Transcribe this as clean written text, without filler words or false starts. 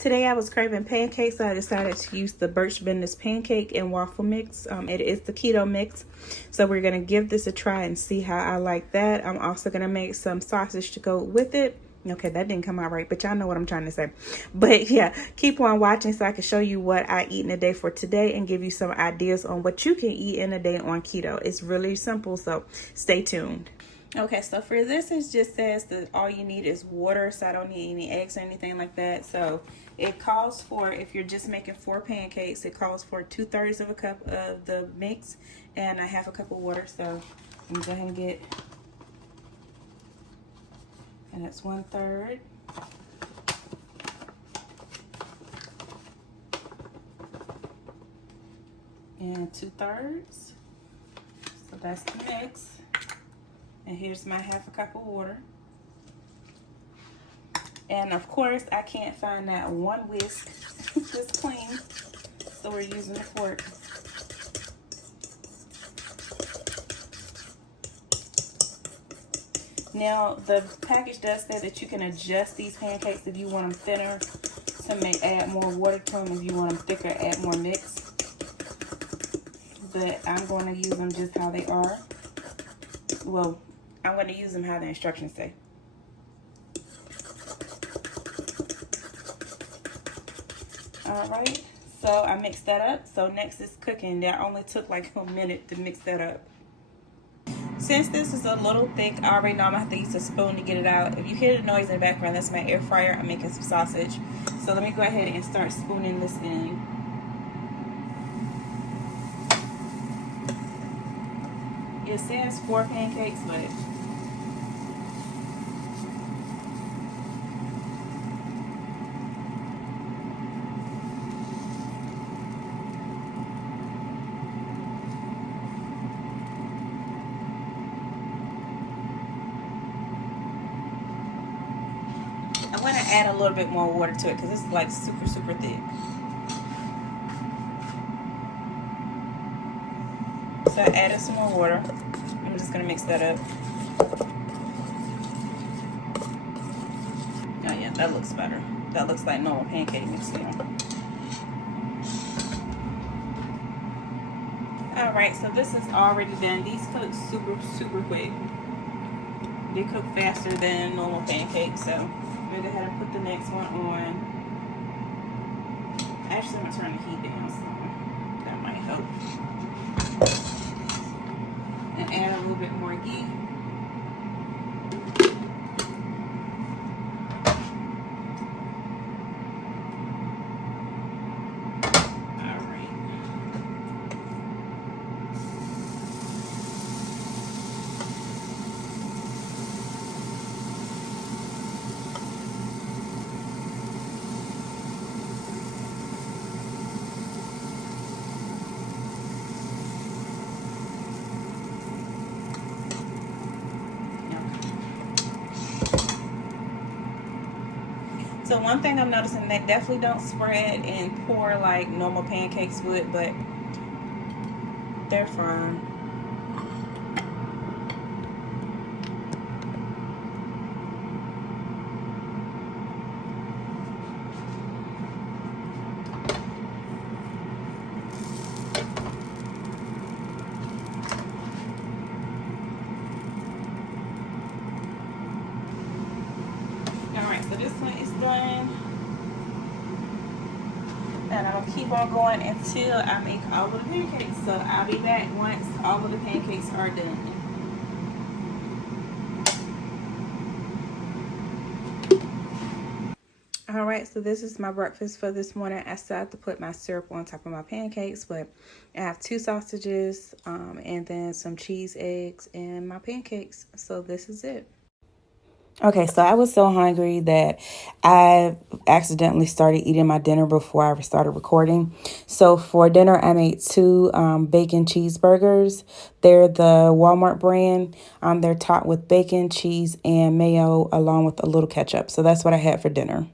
Today I was craving pancakes, so I decided to use the Birch pancake and waffle mix. It is the keto mix, so we're going to give this a try and see how I like that. I'm also going to make some sausage to go with it. Okay, that didn't come out right, but y'all know what I'm trying to say. But yeah, keep on watching so I can show you what I eat in a day for today and give you some ideas on what you can eat in a day on keto. It's really simple, so stay tuned. Okay, so for this, it just says that all you need is water, so I don't need any eggs or anything like that. So it calls for, if you're just making 4 pancakes, it calls for 2/3 of a cup of the mix and a half a cup of water. So I'm going to go ahead and get, and that's 1/3. And 2/3. So that's the mix. And here's my half a cup of water. And of course, I can't find that one whisk that's clean, so we're using a fork. Now, the package does say that you can adjust these pancakes if you want them thinner to add more water to them. If you want them thicker, add more mix. But I'm going to use them just how they are. Well, I'm going to use them how the instructions say. Alright, so I mixed that up. So next is cooking. That only took like a minute to mix that up. Since this is a little thick, I already know I'm going to have to use a spoon to get it out. If you hear the noise in the background, that's my air fryer. I'm making some sausage. So let me go ahead and start spooning this in. It says 4 pancakes, but I'm going to add a little bit more water to it because it's like super, super thick. So I added some more water. I'm just going to mix that up. Oh yeah, that looks better. That looks like normal pancake mix now. Alright, so this is already done. These cook super, super quick. They cook faster than normal pancakes, so I'm going to go ahead and put the next one on. Actually, I'm going to turn the heat down, so that might help. And add a little bit more ghee. So one thing I'm noticing, they definitely don't spread and pour like normal pancakes would, but they're firm. So this one is done, and I'm gonna keep on going until I make all of the pancakes. So I'll be back once all of the pancakes are done. All right, so this is my breakfast for this morning. I still have to put my syrup on top of my pancakes, but I have 2 sausages, and then some cheese, eggs, and my pancakes. So this is it. Okay, so I was so hungry that I accidentally started eating my dinner before I started recording. So for dinner, I made 2 bacon cheeseburgers. They're the Walmart brand. They're topped with bacon, cheese, and mayo, along with a little ketchup. So that's what I had for dinner.